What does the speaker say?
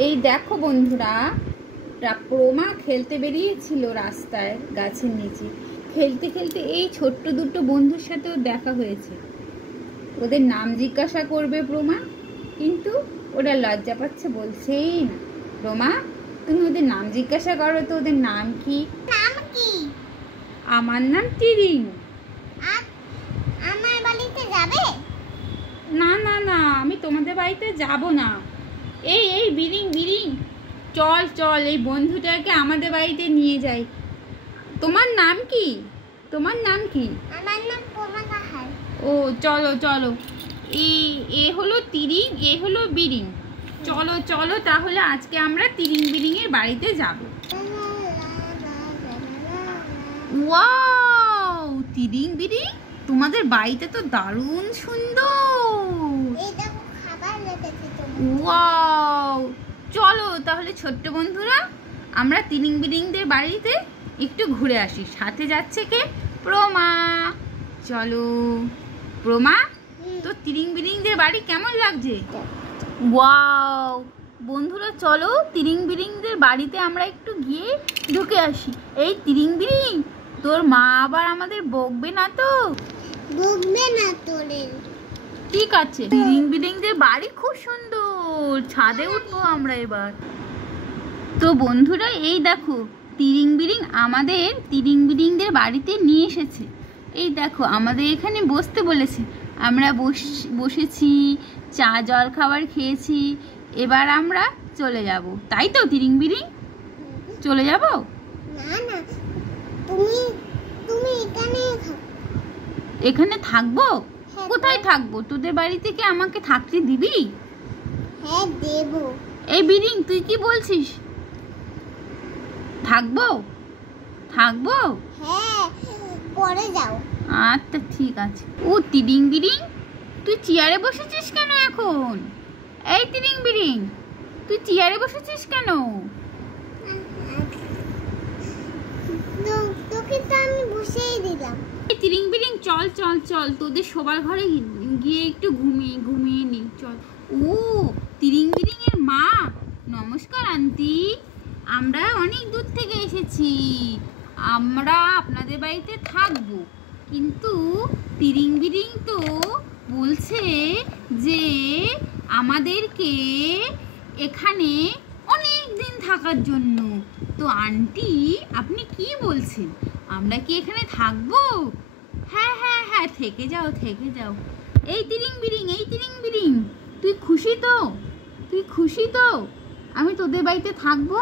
এই দেখো বন্ধুরা, প্রমা খেলতে বেরিয়েছিল রাস্তায় গাছের নিচে। খেলতে খেলতে এই ছোট্ট দুটো বন্ধুর সাথেও দেখা হয়েছে। ওদের নাম জিজ্ঞাসা করবে প্রমা, কিন্তু ওরা লজ্জা পাচ্ছে, বলছেই না। প্রমা, তুমি ওদের নাম জিজ্ঞাসা করো তো, ওদের নাম কি? নাম কি? আমার নাম তিরিং। আমার বাড়িতে যাবে? না না না, আমি তোমাদের বাড়িতে যাব না। এই এই বিরিং বিরিং, চল চল, এই বন্ধুটাকে আমাদের বাড়িতে নিয়ে যাই। তোমার নাম কি? তোমার নাম কি? আমার নাম প্রমা কাহার। ও চলো চলো, এ হলো তিরিং, এ হলো বিরিং। চলো চলো, তাহলে আজকে আমরা তিরিং বিরিং এর বাড়িতে যাব। ওয়াও, তিরিং বিরিং, তোমাদের বাড়িতে তো দারুণ সুন্দর। এই দেখো খাবার রেখেছি তোমার। ওয়াও, চলো তাহলে ছোট্ট বন্ধুরা, আমরা তিরিং বিরিংদের বাড়িতে একটু ঘুরে আসি। সাথে যাচ্ছে কে? প্রমা। চলো প্রমা, তো তিরিং বিরিংদের বাড়ি কেমন লাগছে? ওয়াও বন্ধুরা, চলো তিরিং বিরিংদের বাড়িতে আমরা একটু গিয়ে ঢুকে আসি। এই তিরিং বিরিং, তোর মা আবার আমাদের বকবে না তো? বকবে না তোরে। ঠিক আছে, তিরিং বিরিংদের বাড়ি খুব সুন্দর, ছাদে উঠবো আমরা এবার। তো বন্ধুরা, এই দেখো তিরিং বিরিং আমাদের তিরিং বিরিংদের বাড়িতে নিয়ে এসেছে। এই দেখো আমাদের এখানে বসতে বলেছে, আমরা বসেছি, চা জল খাবার খেয়েছি। এবার আমরা চলে যাব, তাই তো তিরিং বিরিং? চলে যাব? না না, তুমি তুমি এখানে থাকবো? হ্যাঁ, কোথায় থাকবো? তোদের বাড়িতে কি আমাকে থাকতে দিবি? হ্যাঁ দেব। এই বিরিং, তুই কি বলছিস? থাকবো? থাকবো? হ্যাঁ, পরে যাও। আচ্ছা ঠিক আছে। ও তিরিং বিরিং, তুই চেয়ারে বসেছিস কেন এখন? এই তিরিং বিরিং, তুই চেয়ারে বসেছিস কেন? তোকে তো আমি বসেই দিলাম। এই তিরিং বিরিং, চল চল চল, তোদের শোবার ঘরে গিয়ে একটু ঘুমিয়ে ঘুমিয়ে নি, চল। ও তিরিং বিরিং এর মা, নমস্কার আন্টি, আমরা অনেক দূর থেকে এসেছি, আমরা আপনাদের বাড়িতে থাকবো, কিন্তু তিরিং বিরিং তো বলছে যে আমাদেরকে এখানে অনেক দিন থাকার জন্য। তো আন্টি, আপনি কি বলছেন? আমরা কি এখানে থাকবো? হ্যাঁ হ্যাঁ হ্যাঁ, থেকে যাও থেকে যাও। এই তিরিং বিরিং, এই তিরিং বিরিং, তুই খুশি তো? তুই খুশি তো আমি তোদের বাড়িতে থাকবো?